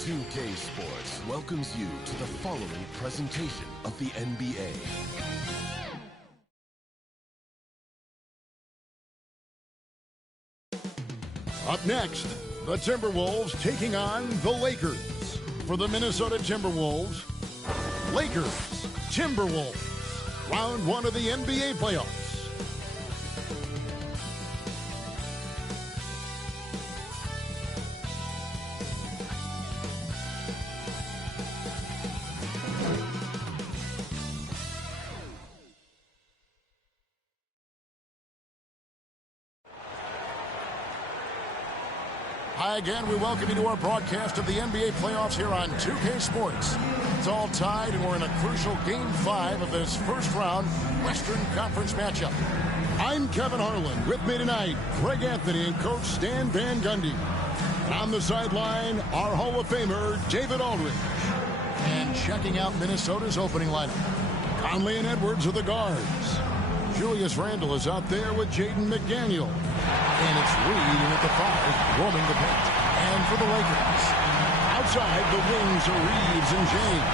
NBA2K Sports welcomes you to the following presentation of the NBA. Up next, the Timberwolves taking on the Lakers. For the Minnesota Timberwolves, Lakers, Timberwolves, round one of the NBA playoffs. Hi again, we welcome you to our broadcast of the NBA playoffs here on 2K Sports. It's all tied and we're in a crucial Game 5 of this first round Western Conference matchup. I'm Kevin Harlan. With me tonight, Greg Anthony and Coach Stan Van Gundy. And on the sideline, our Hall of Famer, David Aldridge. And checking out Minnesota's opening lineup, Conley and Edwards are the guards. Julius Randle is out there with Jaden McDaniel. And it's Reed in at the 5, roaming the paint. And for the Lakers, outside the wings are Reeves and James.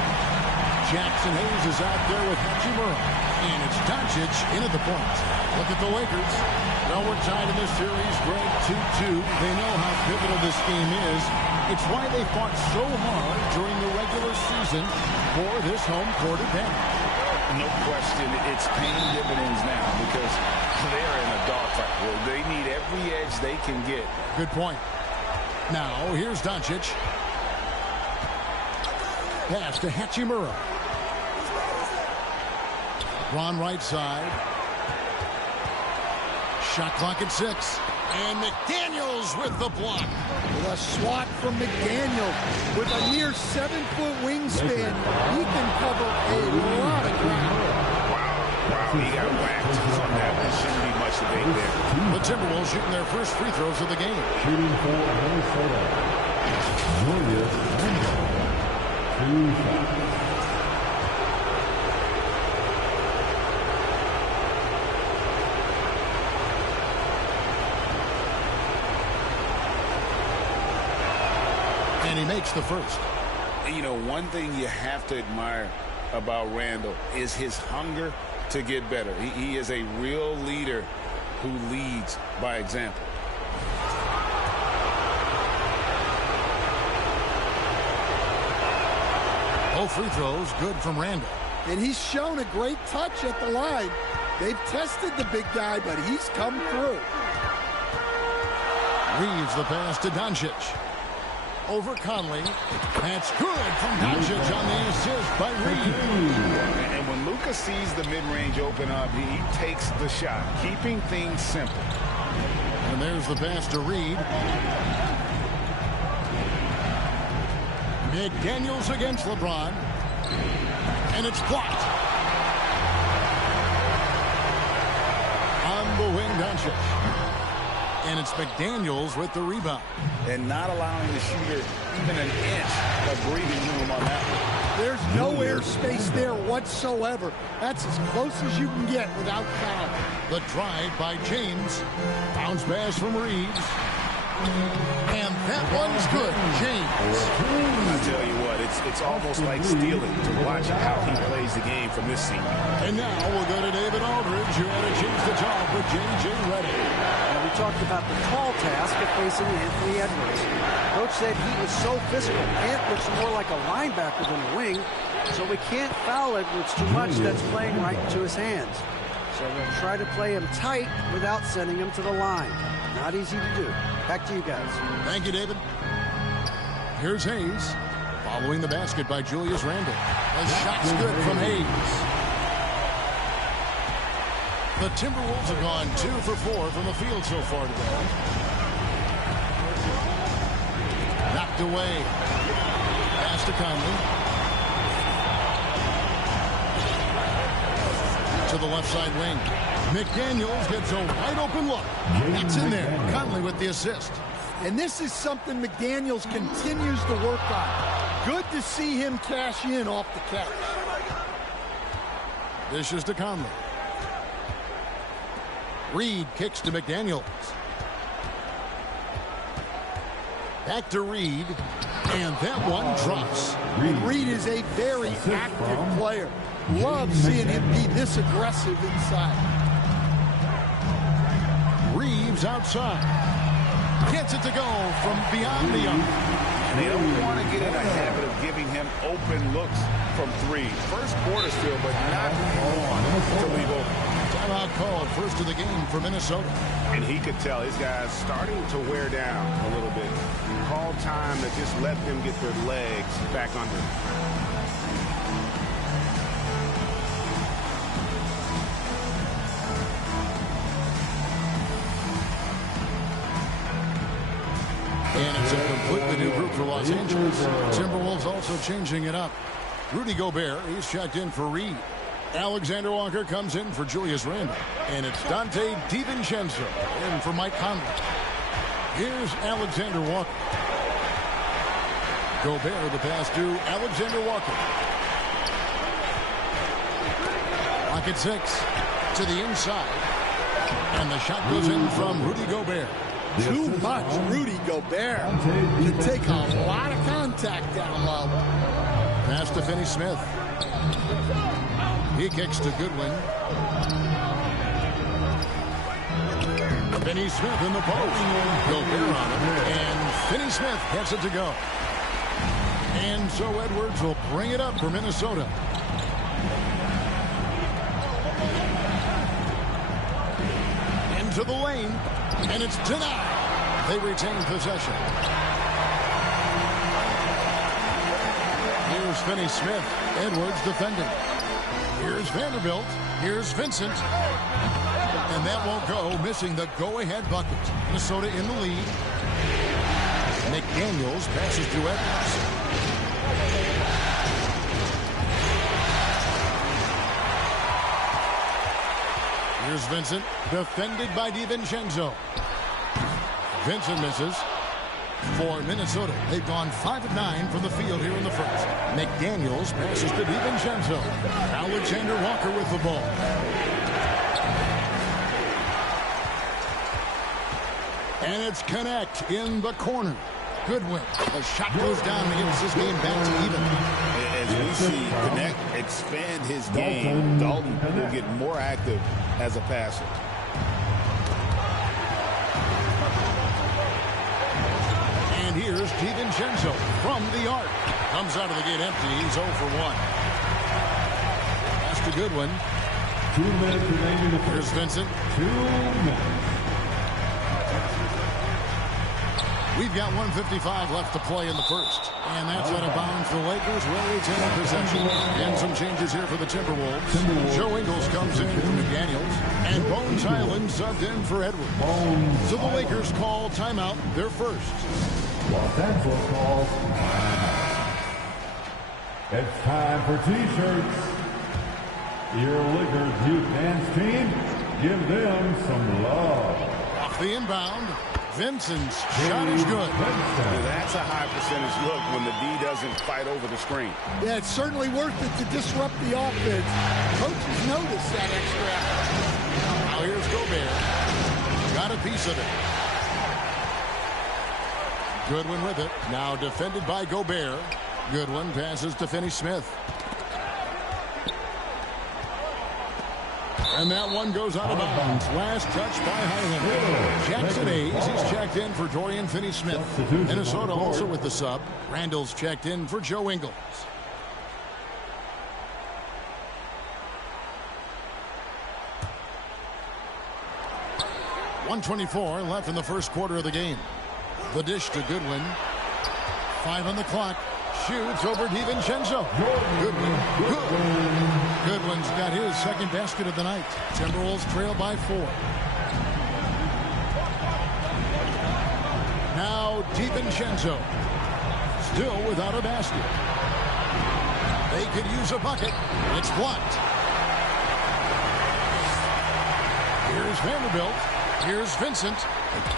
Jackson Hayes is out there with Hachimura. And it's Doncic in at the point. Look at the Lakers. Well, we're tied in this series, Greg, 2-2. They know how pivotal this game is. It's why they fought so hard during the regular season for this home court advantage. No question, it's paying dividends now because they're in a dogfight where they need every edge they can get. Good point. Now, here's Doncic. Pass to Hachimura. Ron right side. Shot clock at 6. And McDaniels with the block. With a swat from McDaniel. With a near 7-foot wingspan, he can cover a lot of ground. Wow, he got whacked on that. There shouldn't be much debate there. The Timberwolves shooting their first free throws of the game. Shooting for Minnesota, Julius Randle, 2 shots. And he makes the first. You know, one thing you have to admire about Randle is his hunger to get better. He is a real leader who leads by example. Both free throws good from Randle. And he's shown a great touch at the line. They've tested the big guy, but he's come through. Reeves the pass to Doncic. Over Conley. That's good from Doncic on the assist by Reed. And when Luka sees the mid-range open up, he takes the shot, keeping things simple. And there's the pass to Reed. McDaniels against LeBron. And it's blocked. On the wing, Doncic. And it's McDaniels with the rebound. And not allowing the shooter even an inch of breathing room on that one. There's no airspace there whatsoever. That's as close as you can get without foul. The drive by James. Bounce pass from Reeves. And that one's good. James. I tell you what, it's almost like stealing to watch how he plays the game from this scene. And now we'll go to David Aldridge, who had a chance to talk with J.J. Redick. We talked about the tall task of facing Anthony Edwards. Coach said he is so physical. Ant looks more like a linebacker than a wing, so we can't foul Edwards too much. That's playing right into his hands. So we'll try to play him tight without sending him to the line. Not easy to do. Back to you guys. Thank you, David. Here's Hayes. Following the basket by Julius Randle. The shot's good from Hayes. The Timberwolves have gone 2 for 4 from the field so far today. Knocked away. Pass to Conley. To the left side wing. McDaniels gets a wide open look. That's in there. Conley with the assist. And this is something McDaniels continues to work on. Good to see him cash in off the catch. Dishes to Conley. Reed kicks to McDaniels. Back to Reed. And that one drops. Reed is a very active player. Love seeing him be this aggressive inside. Reeves outside. Gets it to go from beyond the arc. And they don't want to get in a habit of giving him open looks from three. First quarter still, but not long to leave open. Timeout called, first of the game for Minnesota. And he could tell his guys starting to wear down a little bit. Call time to just let them get their legs back under. And it's a completely new group for Los Angeles. Timberwolves also changing it up. Rudy Gobert, he's checked in for Reed. Alexander Walker comes in for Julius Randle. And it's Dante DiVincenzo in for Mike Conley. Here's Alexander Walker. Gobert, the pass to Alexander Walker. Pocket 6 to the inside. And the shot goes in from Rudy Gobert. Too much Rudy Gobert. Can take a lot of contact down low. Pass to Finney Smith. He kicks to Goodwin. Finney Smith in the post. Gobert on him. And Finney Smith gets it to go. And so Edwards will bring it up for Minnesota. Into the lane. And it's denied. They retain possession. Here's Finney Smith. Edwards defending. Here's Vanderbilt. Here's Vincent. And that won't go, missing the go-ahead bucket. Minnesota in the lead. McDaniels passes to Edwards. Here's Vincent, defended by DiVincenzo. Vincent misses. For Minnesota, they've gone 5 of 9 from the field here in the first. McDaniels passes to DiVincenzo. Alexander Walker with the ball. And it's Connect in the corner. Goodwin. The shot goes down and gets this game back to even. As we see Connect expand his game, Dalton will get more active as a passer. And here's DiVincenzo from the arc. Comes out of the gate empty. He's 0 for 1. Pass to Goodwin. 2 minutes remaining. Here's Vincent. 2 minutes. We've got 1:55 left to play in the first. And that's out of bounds. The Lakers will retain possession. And some changes here for the Timberwolves. Joe Ingles comes in for McDaniels. And Bones Highland subbed in for Edwards. So the Lakers call timeout, their first. Los Angeles calls timeout. It's time for T-shirts. Your Lakers youth dance team, give them some love. Off the inbound. Vincent's shot is good. That's a high percentage look when the D doesn't fight over the screen. Yeah, it's certainly worth it to disrupt the offense. Coaches notice that extra effort. Now here's Gobert. Got a piece of it. Goodwin with it. Now defended by Gobert. Goodwin passes to Finney Smith. And that one goes out of bounds. Last touch by Highland. Jackson Hayes, he's checked in for Dorian Finney-Smith. Minnesota also with the sub. Randall's checked in for Joe Ingles. .124 left in the first quarter of the game. The dish to Goodwin. 5 on the clock. Shoots over DiVincenzo. Goodwin. Goodwin's got his second basket of the night. Timberwolves trail by 4. Now DiVincenzo. Still without a basket. They could use a bucket. It's blocked. Here's Vanderbilt. Here's Vincent.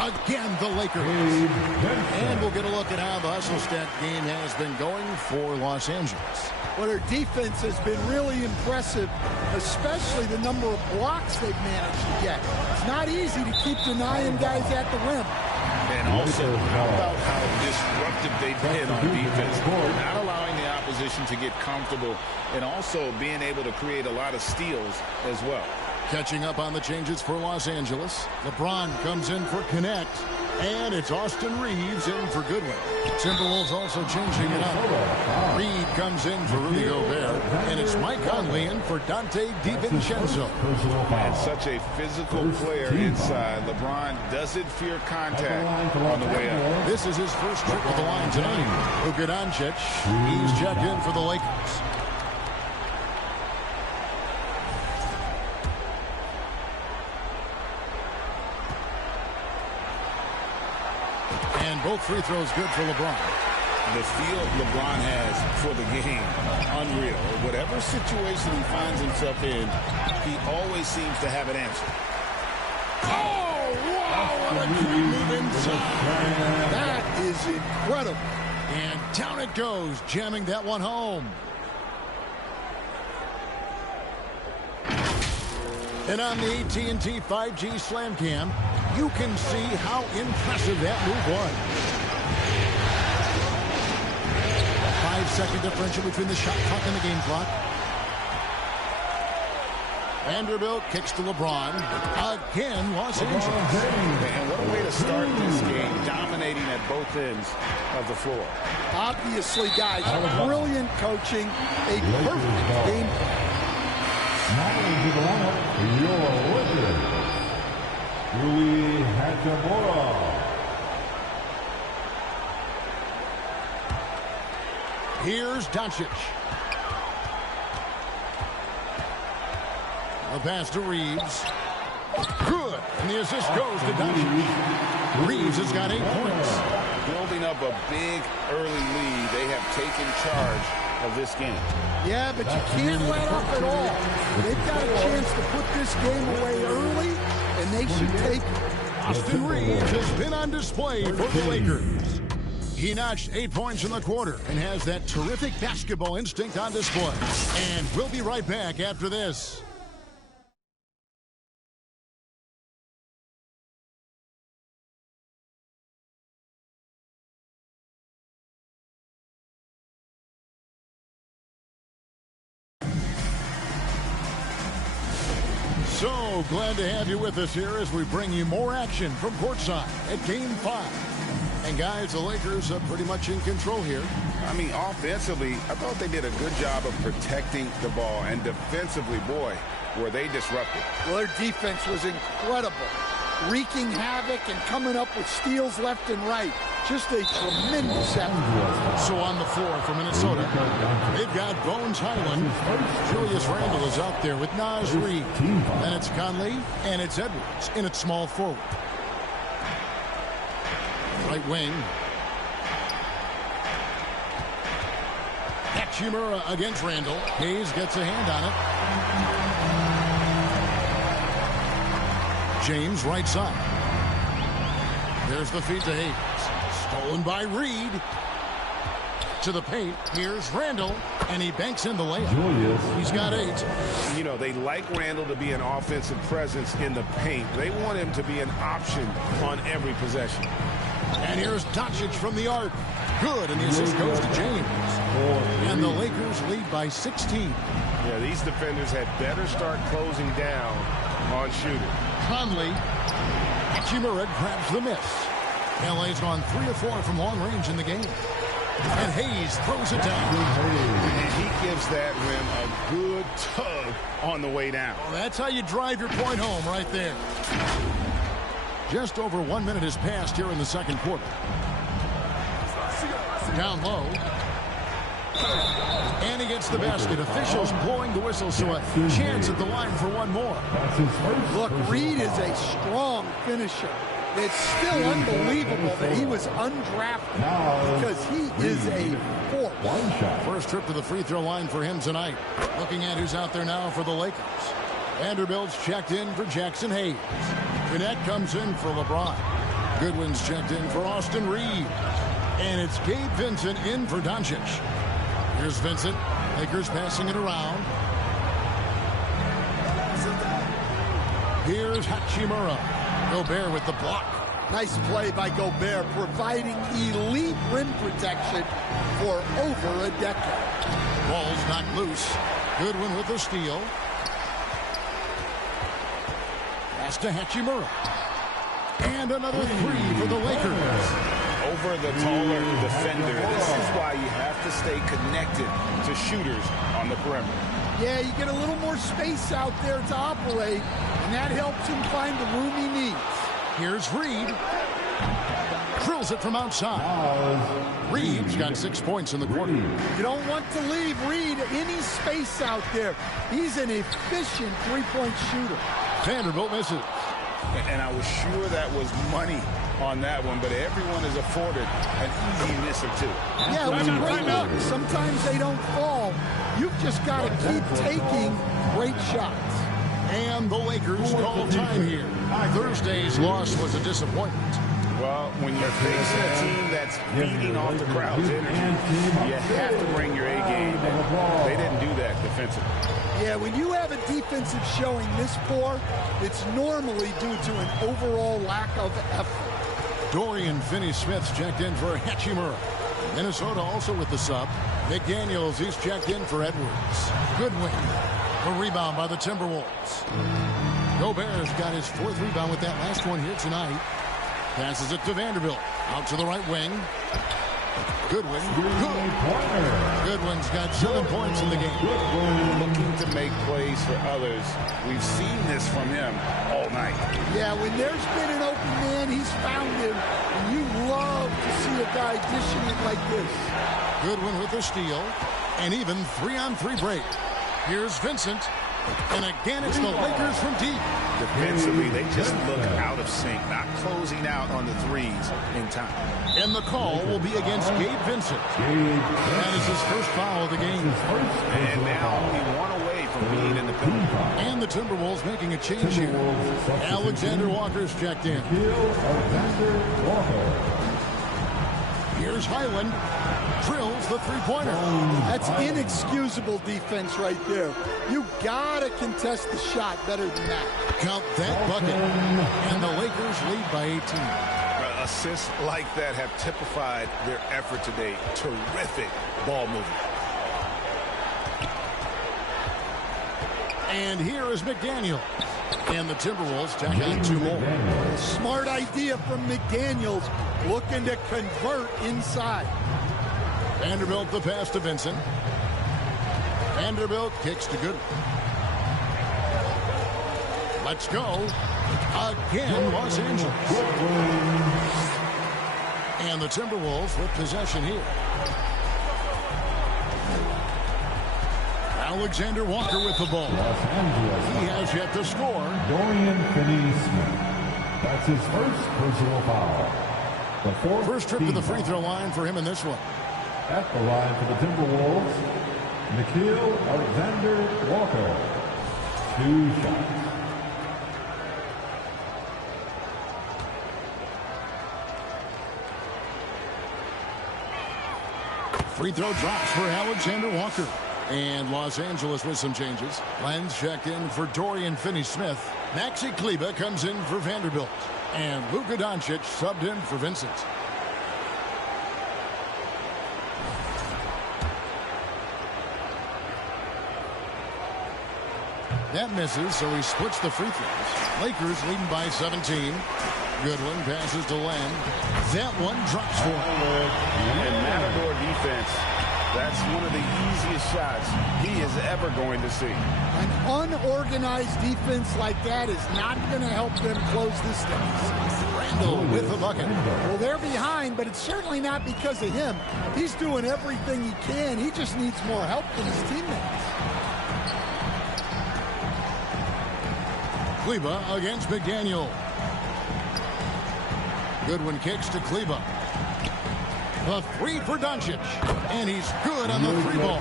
Again, the Lakers. And we'll get a look at how the hustle stat game has been going for Los Angeles. Well, their defense has been really impressive, especially the number of blocks they've managed to get. It's not easy to keep denying guys at the rim. And also, how about how disruptive they've been on defense, not allowing the opposition to get comfortable, and also being able to create a lot of steals as well. Catching up on the changes for Los Angeles. LeBron comes in for Connect. And it's Austin Reeves in for Goodwin. Timberwolves also changing it up. Reed comes in for Rudy Gobert. And it's Mike Conley in for Dante DiVincenzo. And such a physical player inside. LeBron doesn't fear contact on the way up. This is his first trip with the line tonight. Luka Doncic, he's checked in for the Lakers. And both free throws good for LeBron. The feel LeBron has for the game, unreal. Whatever situation he finds himself in, he always seems to have an answer. Oh, wow, what a great move inside. That is incredible. And down it goes, jamming that one home. And on the AT&T 5G Slam Cam, you can see how impressive that move was. A 5-second differential between the shot clock and the game clock. Vanderbilt kicks to LeBron. Again, Los Angeles. And what a way to start this game, dominating at both ends of the floor. Obviously, guys, brilliant coaching, a perfect game plan. Now into the lineup, your Lakers. Rui Hachimura. Here's Doncic. A pass to Reeves. Good. And the assist goes to Doncic. Reeves has got 8 points. Building up a big early lead. They have taken charge of this game. Yeah, but you can't let up at all. They've got a chance to put this game away early, and they should take it. Austin Reeves has been on display for the Lakers. He notched 8 points in the quarter and has that terrific basketball instinct on display. And we'll be right back after this. So glad to have you with us here as we bring you more action from courtside at Game 5. And guys, the Lakers are pretty much in control here. I mean, offensively, I thought they did a good job of protecting the ball. And defensively, boy, were they disruptive. Well, their defense was incredible. Wreaking havoc and coming up with steals left and right. Just a tremendous effort. So on the floor for Minnesota, they've got Bones Highland. Julius Randle is out there with Naz Reid. Then it's Conley, and it's Edwards in its small forward. Right wing. Hachimura against Randle. Hayes gets a hand on it. James right side. There's the feed to Hayes. Stolen by Reed. To the paint. Here's Randle. And he banks in the layup. He's got 8. You know, they like Randle to be an offensive presence in the paint. They want him to be an option on every possession. And here's Doncic from the arc. Good, and the assist goes to James. And the Lakers lead by 16. Yeah, these defenders had better start closing down on shooting. Conley. Hachimura grabs the miss. LA's gone 3 of 4 from long range in the game. And Hayes throws it down. And he gives that rim a good tug on the way down. Well, that's how you drive your point home right there. Just over 1 minute has passed here in the second quarter. Down low. And he gets the basket. Officials blowing the whistle, so a chance at the line for one more. Look, Reed is a strong finisher. It's still unbelievable that he was undrafted because he is a force. First trip to the free throw line for him tonight. Looking at who's out there now for the Lakers. Vanderbilt's checked in for Jackson Hayes. Connect comes in for LeBron. Goodwin's checked in for Austin Reed. And it's Gabe Vincent in for Doncic. Here's Vincent. Lakers passing it around. Here's Hachimura. Gobert with the block. Nice play by Gobert, providing elite rim protection for over a decade. Ball's knocked loose. Goodwin with the steal. Pass to Hachimura. And another three for the Lakers. Over the taller defender. This is why you have to stay connected to shooters on the perimeter. Yeah, you get a little more space out there to operate, and that helps him find the room he needs. Here's Reed. Drills it from outside. Reed's got 6 points in the quarter. You don't want to leave Reed any space out there. He's an efficient three-point shooter. Vanderbilt misses. And I was sure that was money on that one, but everyone is afforded an easy miss or two. Yeah, it was a great look. Sometimes they don't fall. You've just got to keep taking great shots. And the Lakers call time here. Thursday's loss was a disappointment. Well, when you're facing a team that's feeding off the crowd's energy, you have to bring your A game. They didn't do that defensively. Yeah, when you have a defensive showing this poor, it's normally due to an overall lack of effort. Dorian Finney-Smith's checked in for Hachimura. Minnesota also with the sub. McDaniels, he's checked in for Edwards. Goodwin. A rebound by the Timberwolves. Gobert's got his 4th rebound with that last one here tonight. Passes it to Vanderbilt. Out to the right wing. Goodwin. Goodwin's got 7 points in the game. Looking to make plays for others. We've seen this from him all night. Yeah, when there's been an open man, he's found him. And you love to see a guy dishing it like this. Goodwin with the steal. And even 3-on-3 break. Here's Vincent. And again, it's the Lakers from deep. Defensively, they just look out of sync, not closing out on the threes in time. And the call will be against Gabe Vincent. That is his first foul of the game. And now only one away from being in the penalty. And the Timberwolves making a change here. Alexander Walker's checked in. Here's Highland. Drills the three-pointer. That's inexcusable defense right there. You gotta contest the shot better than that. Count that bucket. And the Lakers lead by 18. Assists like that have typified their effort today. Terrific ball movement. And here is McDaniel. And the Timberwolves tack on 2 more. Smart idea from McDaniels, looking to convert inside. Vanderbilt the pass to Vincent. Vanderbilt kicks to Goodwin. Let's go. Again, Los Angeles. And the Timberwolves with possession here. Alexander Walker with the ball. He has yet to score. Dorian Finney-Smith. That's his first personal foul. The first trip to the free throw line for him in this one. At the line for the Timberwolves, Nickeil Alexander-Walker. 2 shots. Free throw drops for Alexander Walker. And Los Angeles with some changes. Lenz checked in for Dorian Finney-Smith. Maxi Kleber comes in for Vanderbilt. And Luka Doncic subbed in for Vincent. That misses, so he splits the free throws. Lakers leading by 17. Goodwin passes to Len. That one drops for him. And Matador defense, that's one of the easiest shots he is ever going to see. An unorganized defense like that is not going to help them close this thing. Randall with the bucket. Well, they're behind, but it's certainly not because of him. He's doing everything he can. He just needs more help from his teammates. Kleber against McDaniel. Goodwin kicks to Kleber. The 3 for Doncic. And he's good on the 3 ball.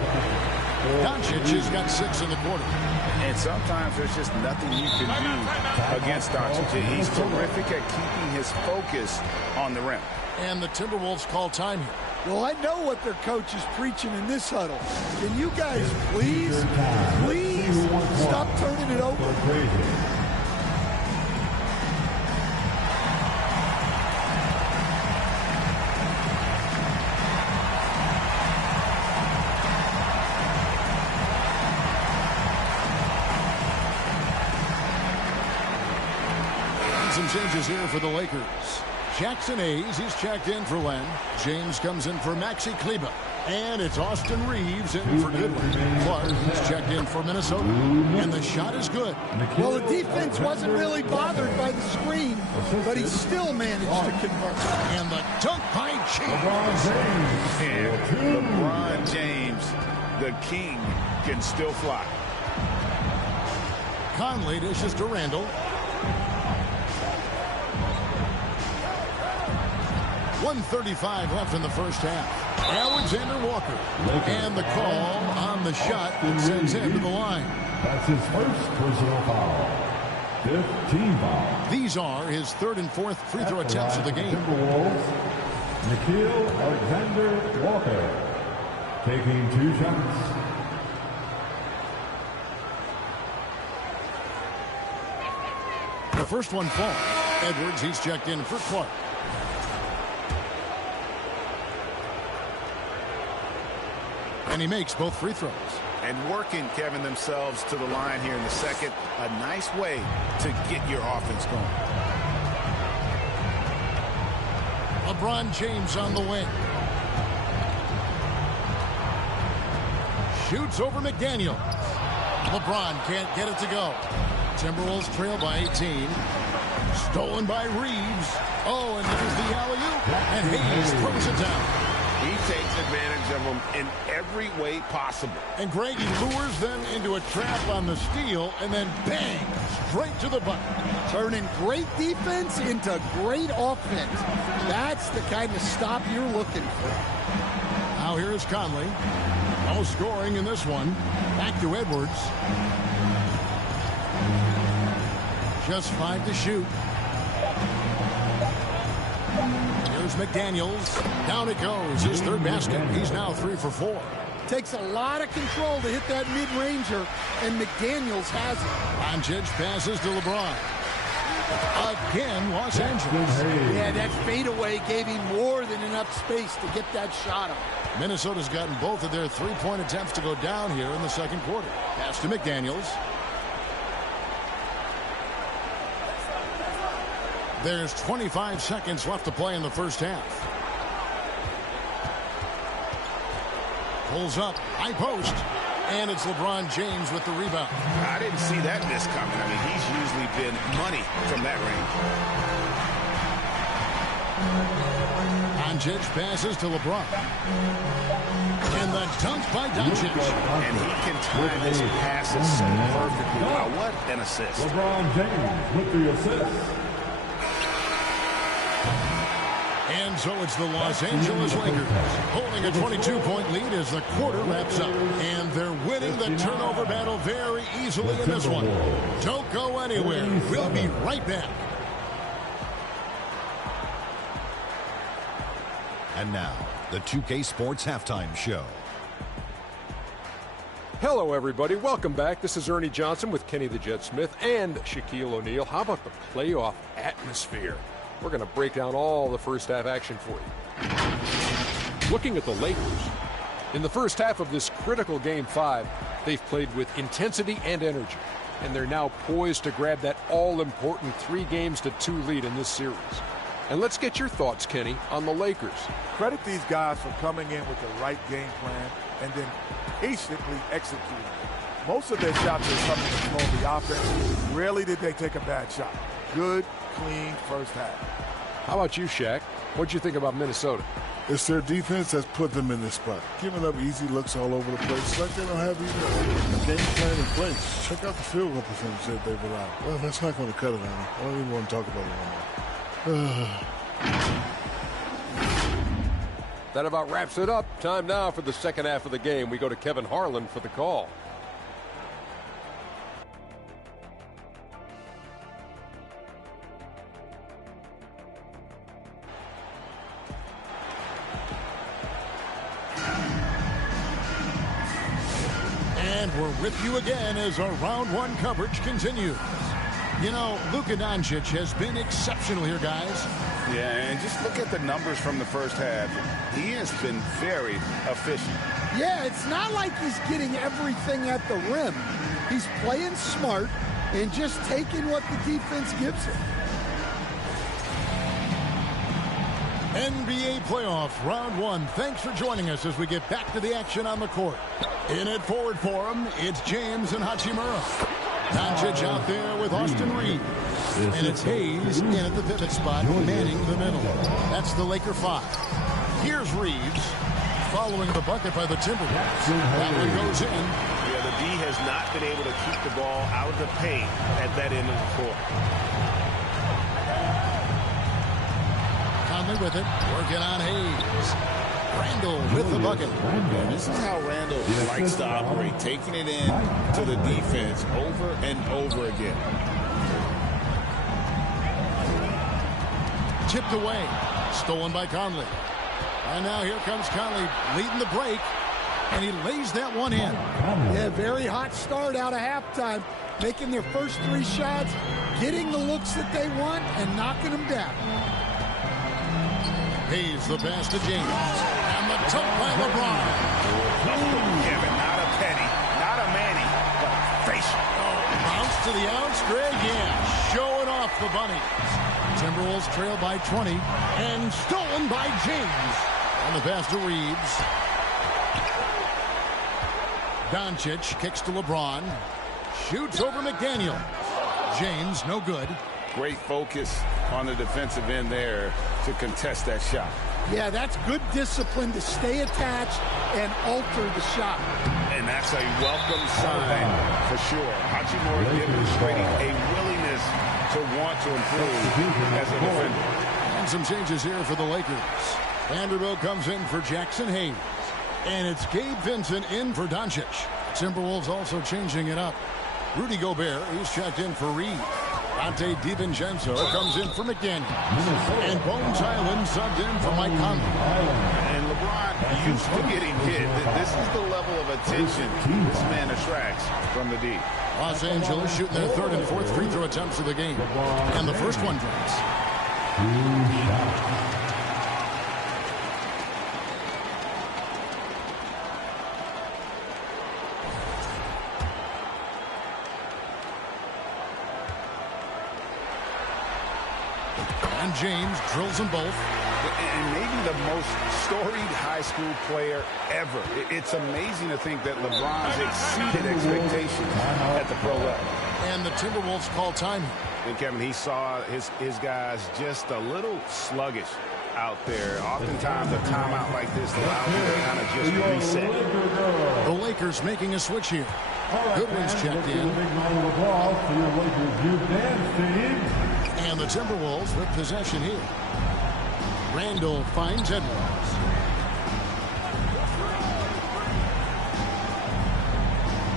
Doncic has got 6 in the quarter. And sometimes there's just nothing you can do against Doncic. He's terrific at keeping his focus on the rim. And the Timberwolves call time here. Well, I know what their coach is preaching in this huddle. Can you guys please stop turning it over? Some changes here for the Lakers. Jackson Hayes, he's checked in for Len. James comes in for Maxi Kleber. And it's Austin Reeves in for Goodwin. Clark, he's checked in for Minnesota. And the shot is good. Well, the defense wasn't really bothered by the screen, but he still managed to convert. And the dunk by And LeBron James, the king, can still fly. Conley dishes to Randall. 1:35 left in the first half. Alexander Walker. And the call on the shot that sends him to the line. That's his first personal foul. 5th team foul. These are his third and fourth free throw attempts of the game. Timberwolves, Nickeil Alexander-Walker taking 2 shots. The first one falls. Edwards, he's checked in for Clark. And he makes both free throws. And working, Kevin, themselves to the line here in the second. A nice way to get your offense going. LeBron James on the wing. Shoots over McDaniel. LeBron can't get it to go. Timberwolves trail by 18. Stolen by Reeves. Oh, and there's the alley-oop. And Hayes throws it down. He takes advantage of them in every way possible. And Greg, he lures them into a trap on the steal, and then bang, straight to the bucket. Turning great defense into great offense. That's the kind of stop you're looking for. Now here's Conley. No scoring in this one. Back to Edwards. Just 5 to shoot. Here's McDaniels. Down it goes. His third basket. He's now 3 for 4. Takes a lot of control to hit that mid-ranger, and McDaniels has it. Doncic passes to LeBron. Again, Los Angeles. Yeah, that fadeaway gave him more than enough space to get that shot on. Minnesota's gotten both of their three-point attempts to go down here in the second quarter. Pass to McDaniels. There's 25 seconds left to play in the first half. Pulls up, high post, and it's LeBron James with the rebound. I didn't see that miss coming. I mean, he's usually been money from that range. Doncic passes to LeBron. And the dunk by Doncic. And he can time his passes so perfectly. Wow, what an assist. LeBron James with the assist. And so it's the Los Angeles Lakers holding a 22-point lead as the quarter wraps up. And they're winning the turnover battle very easily in this one. Don't go anywhere. We'll be right back. And now, the 2K Sports Halftime Show. Hello, everybody. Welcome back. This is Ernie Johnson with Kenny the Jet Smith and Shaquille O'Neal. How about the playoff atmosphere? We're going to break down all the first half action for you. Looking at the Lakers, in the first half of this critical Game 5, they've played with intensity and energy, and they're now poised to grab that all-important 3-2 lead in this series. And let's get your thoughts, Kenny, on the Lakers. Credit these guys for coming in with the right game plan and then patiently executing. Most of their shots are coming from the offense. Rarely did they take a bad shot. Good, clean first half. How about you, Shaq? What'd you think about Minnesota? It's their defense that's put them in this spot. Giving up easy looks all over the place. It's like they don't have even a game plan in place. Check out the field goal percentage that they've allowed. Well, that's not going to cut it on me. I don't even want to talk about it anymore. That about wraps it up. Time now for the second half of the game. We go to Kevin Harlan for the call. And we're with you again as our round one coverage continues. You know, Luka Doncic has been exceptional here, guys. Yeah, and just look at the numbers from the first half. He has been very efficient. Yeah, it's not like he's getting everything at the rim. He's playing smart and just taking what the defense gives him. NBA playoffs, round one. Thanks for joining us as we get back to the action on the court. In at forward for him, it's James and Hachimura. Doncic out there with Austin Reeves. And it's Hayes in at the pivot spot, manning the middle. That's the Laker 5. Here's Reeves, following the bucket by the Timberwolves. That one goes in. Yeah, the D has not been able to keep the ball out of the paint at that end of the court. Conley with it, working on Hayes. Randall with the bucket. And this is how Randall likes to operate, taking it in to the defense over and over again. Chipped away, stolen by Conley. And now here comes Conley leading the break, and he lays that one in. Yeah, very hot start out of halftime, making their first 3 shots, getting the looks that they want, and knocking them down. Hayes the pass to James. And the dunk by LeBron. Kevin, not a penny, not a Manny, but a facial. Bounce to the outs, Greg, yeah, showing off the Bunnies. Timberwolves trail by 20, and stolen by James. On the pass to Reeves. Doncic kicks to LeBron. Shoots over McDaniel. James, no good. Great focus on the defensive end there to contest that shot. Yeah, that's good discipline to stay attached and alter the shot. And that's a welcome sign for sure. Hachimura demonstrating a willingness to want to improve as a defender. And some changes here for the Lakers. Vanderbilt comes in for Jackson Hayes. And it's Gabe Vincent in for Doncic. Timberwolves also changing it up. Rudy Gobert, he's checked in for Reed. Dante DiVincenzo comes in for McDaniel. And Bones Highland subbed in for Mike Conley. And LeBron used to getting hit. This is the level of attention this man attracts from the D. Los Angeles shooting their 3rd and 4th free throw attempts of the game. And the first one drops. And James drills them both. And maybe the most storied high school player ever. It's amazing to think that LeBron's exceeded expectations at the pro level. And the Timberwolves call time. And Kevin, he saw his guys just a little sluggish out there. Oftentimes a timeout like this allows you to kind of just reset. The Lakers making a switch here. Goodwin's checked in. And the Timberwolves with possession here. Randall finds Edwards.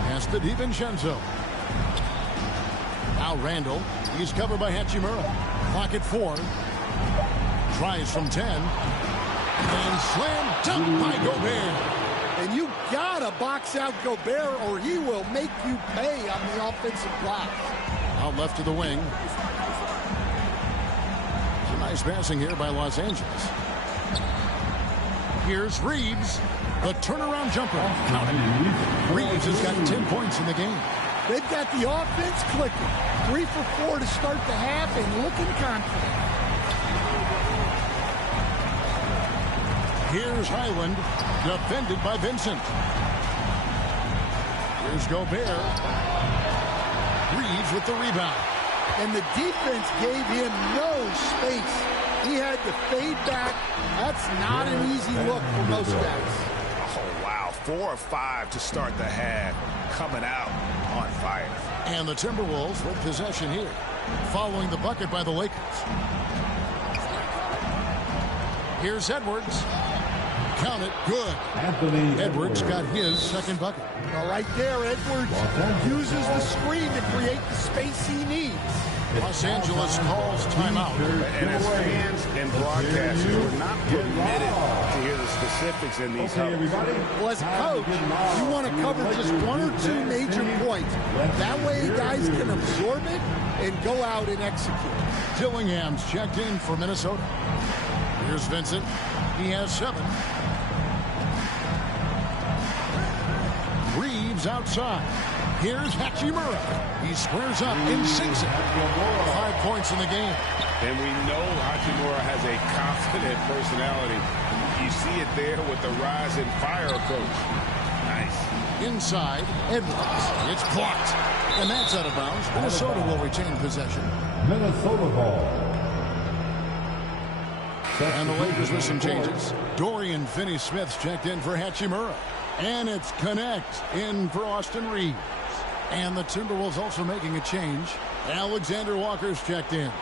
Pass to DiVincenzo. Now Randall. He's covered by Hachimura. Clock at 4. Tries from 10. And slam dunk by Gobert. And you gotta box out Gobert or he will make you pay on the offensive block. Out left to the wing. Nice passing here by Los Angeles. Here's Reeves. The turnaround jumper. Reeves has got 10 points in the game. They've got the offense clicking. 3 for 4 to start the half and looking confident. Here's Highland. Defended by Vincent. Here's Gobert. Reeves with the rebound. And the defense gave him no space. He had to fade back. That's not an easy look for most guys. Oh, wow. 4 of 5 to start the half. Coming out on fire. And the Timberwolves with possession here. Following the bucket by the Lakers. Here's Edwards. Count it. Good. Edwards got his second bucket. Well, right there, Edwards uses the screen to create the space he needs. Los Angeles calls timeout. And as fans and broadcasters, we're not permitted to hear the specifics in these huddles. Well, as a coach, you want to cover just 1 or 2 major points. That way guys can absorb it and go out and execute. Dillingham's checked in for Minnesota. Here's Vincent. He has 7. Reeves outside. Here's Hachimura. He squares up and sinks it. 5 points in the game. And we know Hachimura has a confident personality. You see it there with the rise and fire approach. Nice. Inside, Edwards. It's blocked. And that's out of bounds. Minnesota will retain possession. Minnesota ball. And the Lakers with some changes. Dorian Finney-Smith's checked in for Hachimura. And it's Connect in for Austin Reeves. And the Timberwolves also making a change. Alexander Walker's checked in.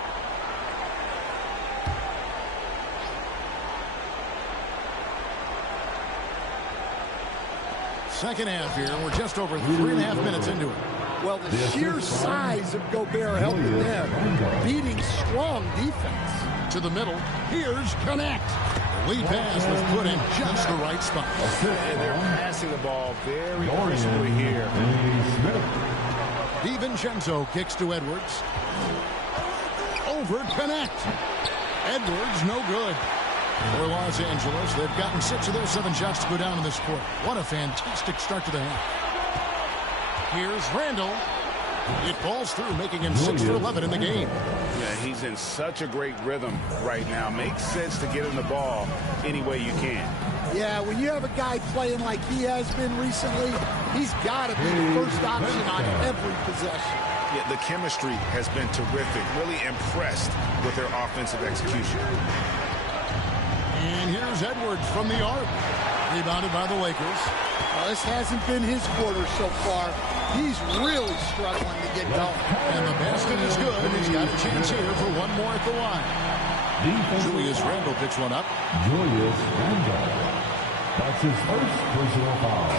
Second half here. We're just over 3.5 minutes into it. Well, the sheer size of Gobert helping them, beating strong defense. To the middle. Here's Connect. The lead pass was put in just the right spot. And they're passing the ball very crisply here. DiVincenzo kicks to Edwards. Over Connect. Edwards, no good. For Los Angeles, they've gotten 6 of their 7 shots to go down in this quarter. What a fantastic start to the half. Here's Randall. It falls through, making him 6 for 11 in the game. Yeah, he's in such a great rhythm right now. Makes sense to get him the ball any way you can. Yeah, when you have a guy playing like he has been recently, he's got to be the first option on every possession. Yeah, the chemistry has been terrific. Really impressed with their offensive execution. And here's Edwards from the arc. Rebounded by the Lakers. Well, this hasn't been his quarter so far. He's really struggling to get going. And the basket is good, and he's got a chance here for one more at the line. Julius Randle picks one up. Julius Randle. That's his first personal foul.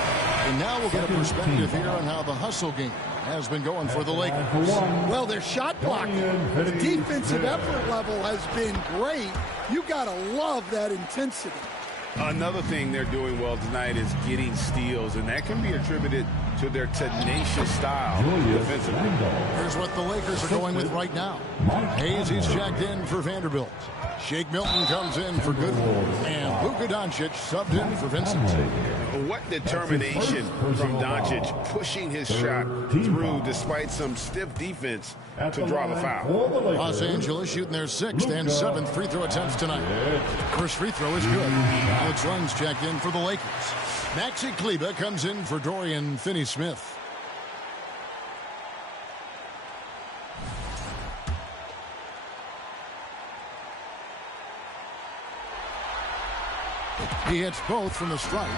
And now we'll get a perspective here on how the hustle game has been going for the Lakers. Well, their shot blocking, the defensive effort level has been great. You got to love that intensity. Another thing they're doing well tonight is getting steals, and that can be attributed to their tenacious style defensively. Here's what the Lakers are going with right now. Hayes, he's checked in for Vanderbilt. Shake Milton comes in for Goodwin. And Luka Doncic subbed in for Vincent. What determination from Doncic pushing his shot through despite some stiff defense to draw the foul. Los Angeles shooting their 6th and 7th free throw attempts tonight. First free throw is good. Alex Len's checked in for the Lakers. Maxi Kleber comes in for Dorian Finney-Smith. He hits both from the stripe.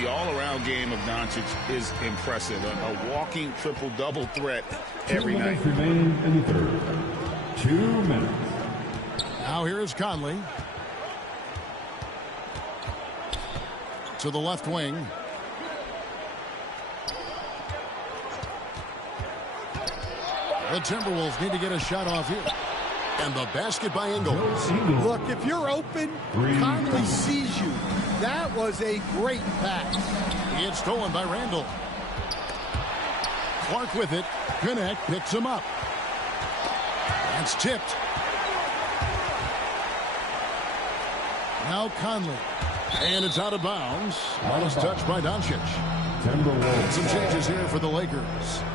The all-around game of Doncic is impressive. A walking triple-double threat every night. 2 minutes remaining in the third. 2 minutes. Now here is Conley. To the left wing. The Timberwolves need to get a shot off here. And the basket by Ingles. Look, if you're open, Conley sees you. That was a great pass. It's stolen by Randall. Clark with it. Connect picks him up. That's tipped. Now Conley. And it's out of bounds. Nice touch by Doncic. Some changes here for the Lakers.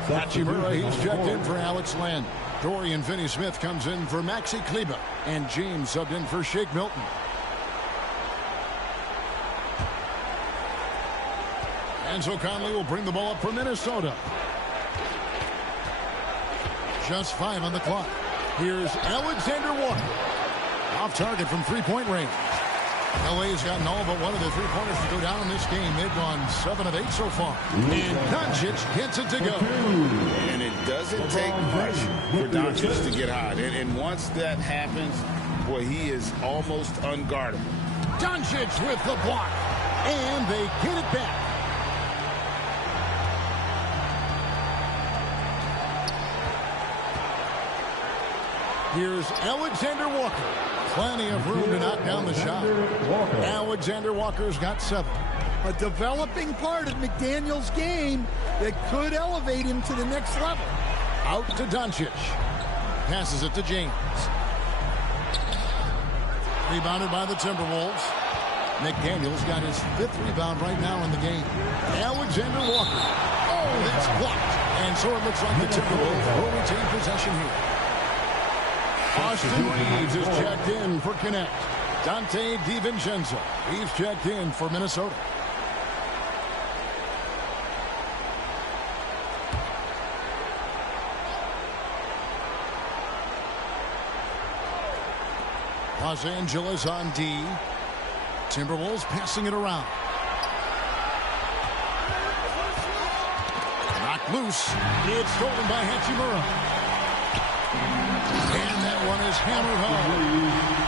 Hachimura, he's checked in for Alex Len. Dorian Finney-Smith comes in for Maxi Kleber. And James subbed in for Shake Milton. And so Conley will bring the ball up for Minnesota. Just 5 on the clock. Here's Alexander Walker. Off target from three-point range. LA's gotten all but one of the three-pointers to go down in this game. They've gone 7 of 8 so far. And Doncic gets it to go. And it doesn't take much for Doncic to get hot. And once that happens, boy, he is almost unguardable. Doncic with the block. And they get it back. Here's Alexander Walker. Plenty of room to knock down the shot. Alexander Walker's got 7. A developing part of McDaniel's game that could elevate him to the next level. Out to Doncic. Passes it to James. Rebounded by the Timberwolves. McDaniel's got his 5th rebound right now in the game. Alexander Walker. Oh, that's blocked. And so it looks like the Timberwolves will retain possession here. Austin Reeves is checked in for Connect. Dante DiVincenzo, he's checked in for Minnesota. Los Angeles on D. Timberwolves passing it around. Knocked loose. It's stolen by Hachimura. And that one is hammered home.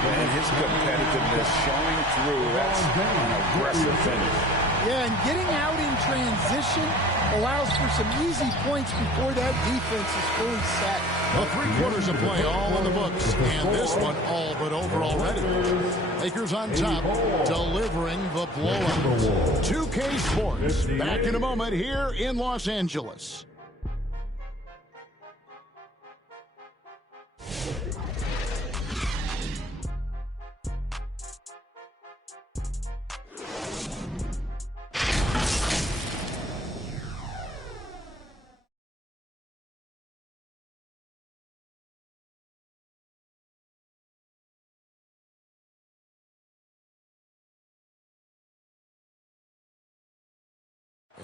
And his competitiveness showing through. That's an aggressive finish. Yeah, and getting out in transition allows for some easy points before that defense is fully set. Well, 3 quarters of play all in the books, and this one all but over already. Lakers on top, delivering the blowout. 2K Sports, back in a moment here in Los Angeles.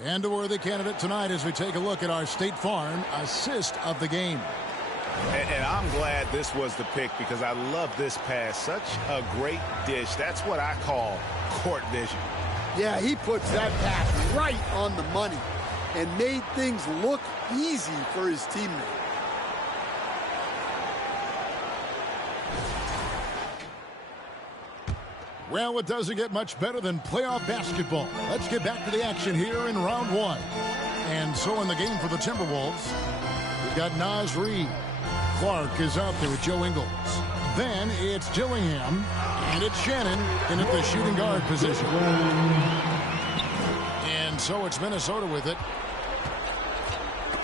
And a worthy candidate tonight as we take a look at our State Farm assist of the game. And I'm glad this was the pick because I love this pass. Such a great dish. That's what I call court vision. Yeah, he puts that pass right on the money and made things look easy for his teammate. Well, it doesn't get much better than playoff basketball. Let's get back to the action here in round 1. And so in the game for the Timberwolves, we've got Naz Reid. Clark is out there with Joe Ingles. Then it's Dillingham, and it's Shannon in at the shooting guard position. And so it's Minnesota with it.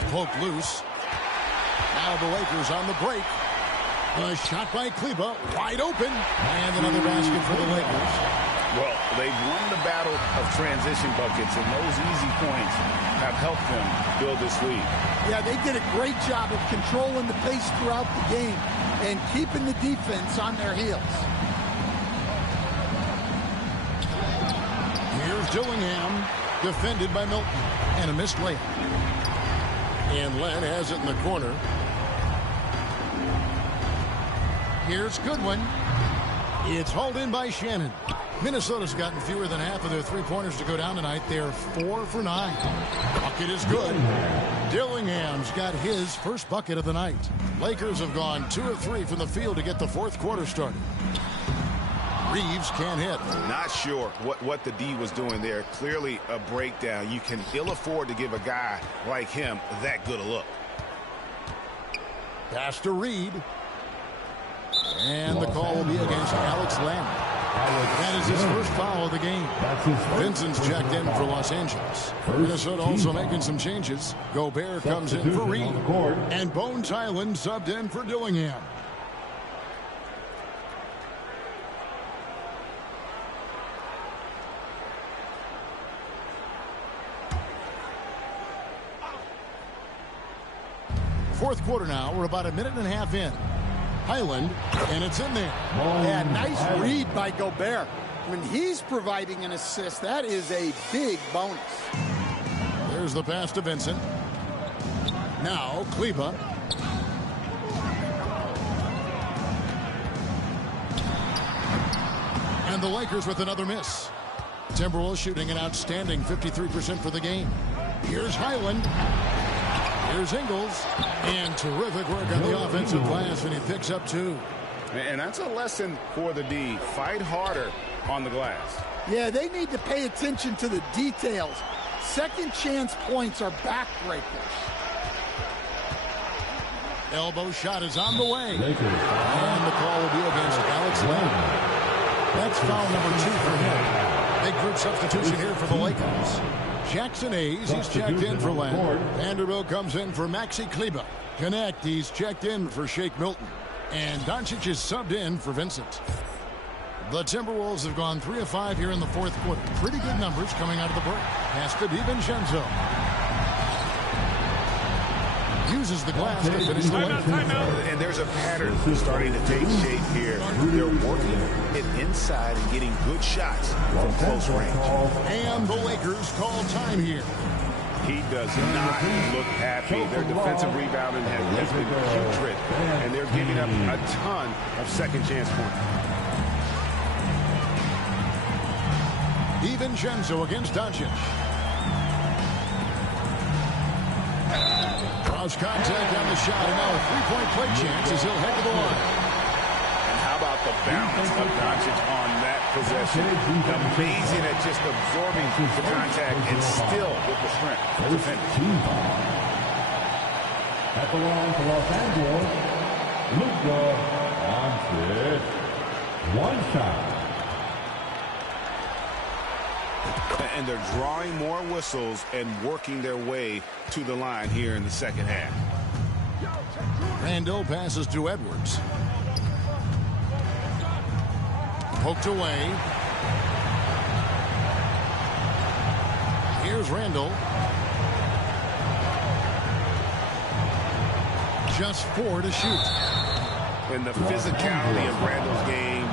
Poked loose. Now the Lakers on the break. A shot by Kleber, wide open, and another basket for the Lakers. Well, they've won the battle of transition buckets, and those easy points have helped them build this lead. Yeah, they did a great job of controlling the pace throughout the game and keeping the defense on their heels. Here's Dillingham, defended by Milton, and a missed layup. And Len has it in the corner. Here's Goodwin. It's hauled in by Shannon. Minnesota's gotten fewer than half of their three-pointers to go down tonight. They're 4 for 9. Bucket is good. Dillingham's got his first bucket of the night. Lakers have gone 2 of 3 from the field to get the fourth quarter started. Reeves can't hit. Not sure what the D was doing there. Clearly a breakdown. You can ill afford to give a guy like him that good a look. Pass to Reed. And the call will be against Alex Lamb. That is his first foul of the game. Vincent's checked in for Los Angeles. Minnesota also making some changes. Gobert comes in for Reed. And Bones Highland subbed in for Dillingham. Fourth quarter now. We're about a minute and a half in. Highland, and it's in there. Yeah, nice read by Gobert. When he's providing an assist, that is a big bonus. There's the pass to Vincent. Now, Kleber. And the Lakers with another miss. Timberwolves shooting an outstanding 53% for the game. Here's Highland. Here's Ingles, and terrific work on the offensive glass, and he picks up 2. And that's a lesson for the D. Fight harder on the glass. Yeah, they need to pay attention to the details. Second chance points are backbreakers. Elbow shot is on the way. And the call will be against Alex Lamb. That's foul number 2 for him. Big group substitution here for the Lakers. Jackson Hayes, he's checked in for Lamb. Vanderbilt comes in for Maxi Kleber. Connect, he's checked in for Shake Milton. And Doncic is subbed in for Vincent. The Timberwolves have gone 3 of 5 here in the fourth quarter. Pretty good numbers coming out of the break. Pass to DiVincenzo. uses the glass to finish the layup. And there's a pattern starting to take shape here. They're working it inside and getting good shots from close range. And the Lakers call time here. He does not look happy. Their defensive rebounding has been putrid, and they're giving up a ton of second chance points. DiVincenzo against Doncic. Draws contact on the shot, and now a three-point play chance as he'll head to the line. And how about the balance of Doncic on that possession? Amazing at just absorbing the contact and still with the strength to finish. At the line for Los Angeles, Luka Doncic. One shot. And they're drawing more whistles and working their way to the line here in the second half. Randall passes to Edwards. Poked away. Here's Randall. Just 4 to shoot. And the physicality of Randall's game,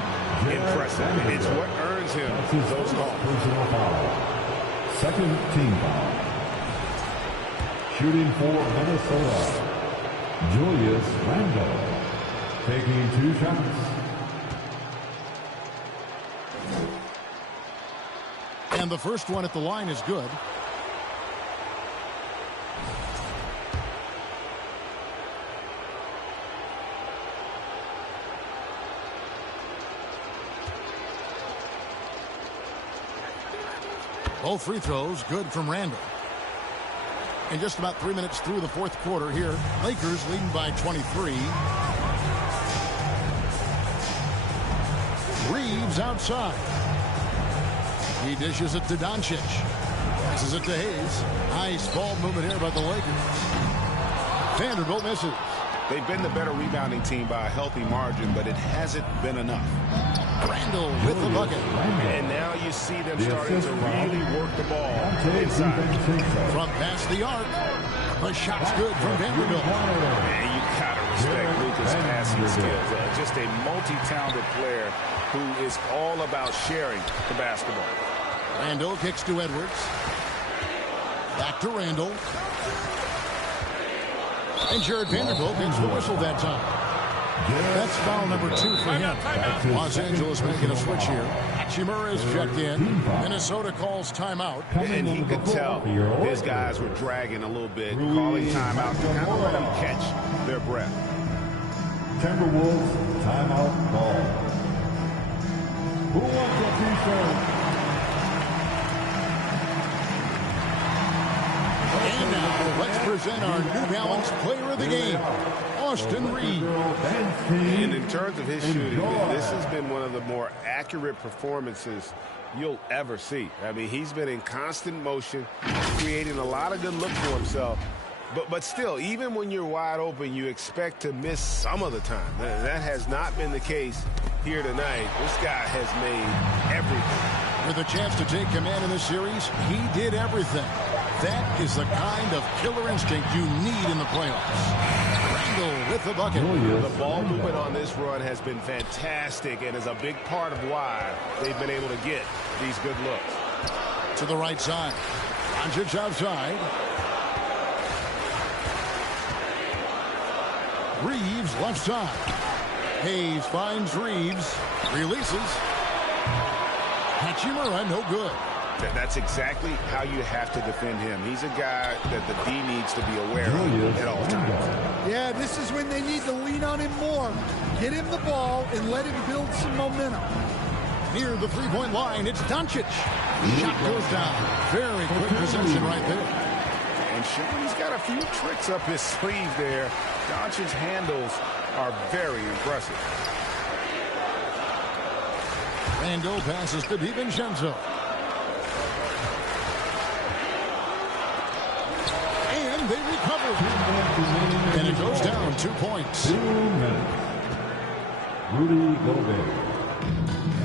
impressive. It's what earns him those calls. Personal foul. Second team foul. Shooting for Minnesota, Julius Randle. Taking 2 shots. And the first one at the line is good. Both free throws good from Randall. And just about 3 minutes through the fourth quarter here. Lakers leading by 23. Reeves outside. He dishes it to Doncic. Passes it to Hayes. Nice ball movement here by the Lakers. Vanderbilt misses. They've been the better rebounding team by a healthy margin, but it hasn't been enough. Randall with the bucket. And now you see them starting to really work the ball inside. From past the arc. The shot's good from Vanderbilt. Man, you gotta respect Luka's passing skills. Just a multi-talented player who is all about sharing the basketball. Randall kicks to Edwards. Back to Randall. And Jared Vanderbilt gets the whistle that time. That's foul number 2 for him. Los Angeles making a switch here. Hachimura is checked in. Minnesota calls timeout. And he could tell his guys were dragging a little bit, calling timeout to kind of let them catch their breath. Timberwolves timeout call. Who wants a t-shirt? And now, let's present our New Balance Player of the Game, Austin Reeves. And in terms of his shooting, this has been one of the more accurate performances you'll ever see. I mean, he's been in constant motion, creating a lot of good looks for himself. But still, even when you're wide open, you expect to miss some of the time. That has not been the case here tonight. This guy has made everything. With a chance to take command in this series, he did everything. That is the kind of killer instinct you need in the playoffs. Randall with the bucket. The ball movement on this run has been fantastic and is a big part of why they've been able to get these good looks. To the right side. Doncic outside. Reeves left side. Hayes finds Reeves. Releases. Hachimura no good. That's exactly how you have to defend him. He's a guy that the D needs to be aware of at all times. Yeah, this is when they need to lean on him more. Get him the ball and let him build some momentum. Near the three-point line, it's Doncic. Shot goes down. Very quick possession right there. And Sean, he's got a few tricks up his sleeve there. Doncic's handles are very impressive. Randall passes to DiVincenzo. And they recover. And it goes down 2 points. 2 minutes. Rudy Gobert.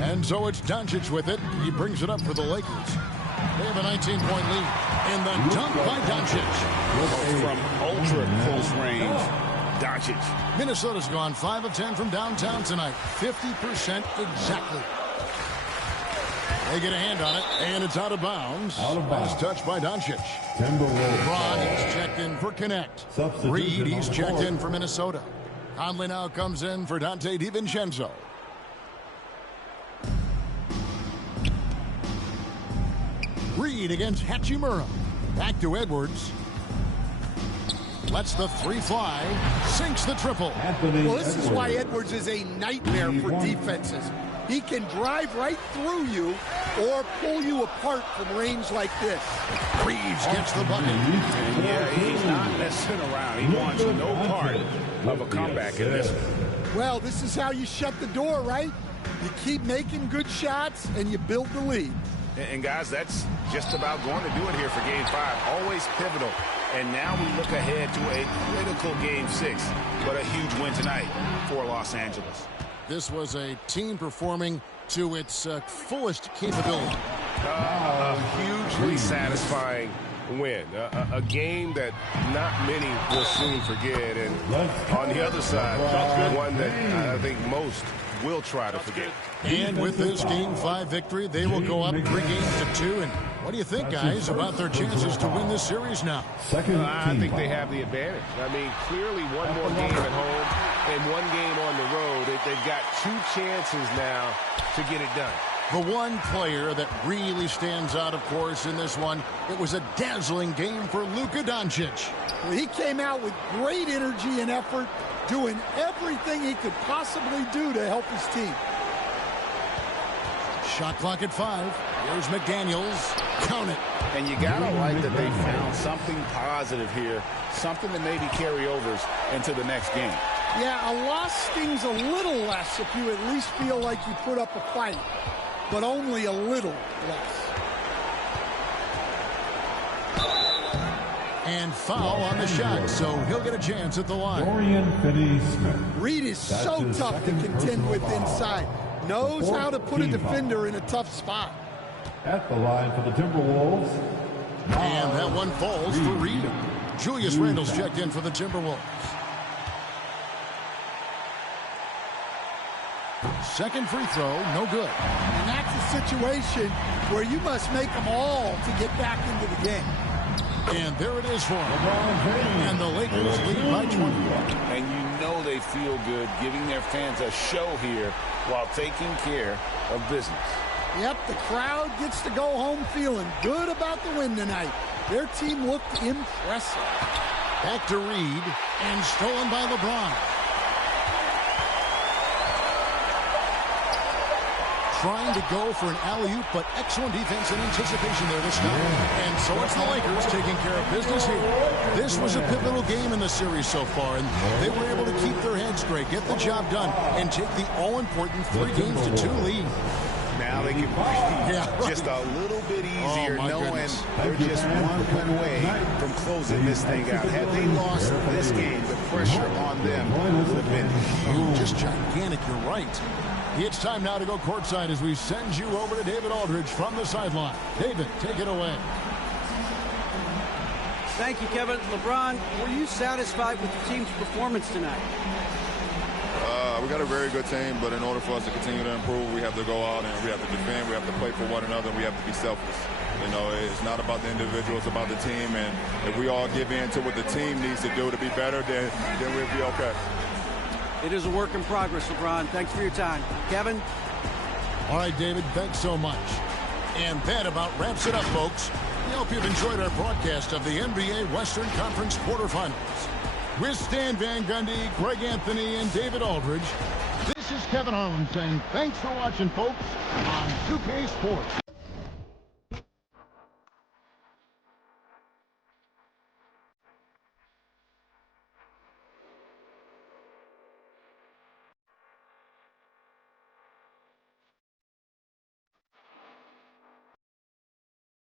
And so it's Doncic with it. He brings it up for the Lakers. They have a 19-point lead. And the dunk by Doncic. From ultra close range, Doncic. Minnesota's gone 5 of 10 from downtown tonight. 50% exactly. They get a hand on it, and it's out of bounds. Last touch by Doncic. LeBron is checked in for Connect. Reed, he's checked in for Minnesota. Conley now comes in for Dante DiVincenzo. Reed against Hachimura. Back to Edwards. Lets the three fly. Sinks the triple. Well, this is why Edwards is a nightmare for defenses. He can drive right through you or pull you apart from range like this. Reeves gets the bucket. And yeah, he's not messing around. He wants no part of a comeback in this one. Well, this is how you shut the door, right? You keep making good shots and you build the lead. And guys, that's just about going to do it here for Game 5. Always pivotal. And now we look ahead to a critical Game 6. But a huge win tonight for Los Angeles. This was a team performing to its fullest capability. A hugely satisfying win. A game that not many will soon forget. And on the other side, one that I think most will try to forget. And with this Game 5 victory, they will go up 3 games to 2. And what do you think, guys, about their chances to win this series now? I think they have the advantage. I mean, clearly one more game at home and one game on the road. They've got 2 chances now to get it done. The one player that really stands out, of course, in this one, it was a dazzling game for Luka Doncic. Well, he came out with great energy and effort, doing everything he could possibly do to help his team. Shot clock at 5. Here's McDaniels. Count it. And you got to like that they found something positive here, something that maybe carry overs into the next game. Yeah, a loss stings a little less if you at least feel like you put up a fight, but only a little less. And foul on the shot, so he'll get a chance at the line. Reed is so tough to contend with inside. Knows how to put a defender in a tough spot. At the line for the Timberwolves. And that one falls for Reed. Julius Randle's checked in for the Timberwolves. Second free throw, no good. And that's a situation where you must make them all to get back into the game. And there it is for him. And the Lakers lead by 20. And you know they feel good giving their fans a show here while taking care of business. Yep, the crowd gets to go home feeling good about the win tonight. Their team looked impressive. Back to Reed, and stolen by LeBron. Trying to go for an alley-oop, but excellent defense and anticipation there to stop. And so it's the Lakers taking care of business here. This was a pivotal game in the series so far, and they were able to keep their heads straight, get the job done, and take the all-important 3 games to 2 lead. Now they can breathe just a little bit easier, knowing they're just one win away from closing this thing out. Had they lost this game, the pressure on them would have been huge. Just gigantic, you're right. It's time now to go courtside as we send you over to David Aldridge from the sideline. David, take it away. Thank you, Kevin. LeBron, were you satisfied with the team's performance tonight? We got a very good team, but in order for us to continue to improve, we have to go out and we have to defend, we have to play for one another, and we have to be selfless. You know, it's not about the individual, it's about the team, and if we all give in to what the team needs to do to be better, then we'll be okay. It is a work in progress, LeBron. Thanks for your time. Kevin? All right, David, thanks so much. And that about wraps it up, folks. We hope you've enjoyed our broadcast of the NBA Western Conference quarterfinals. With Stan Van Gundy, Greg Anthony, and David Aldridge, this is Kevin Harlan saying thanks for watching, folks, on 2K Sports.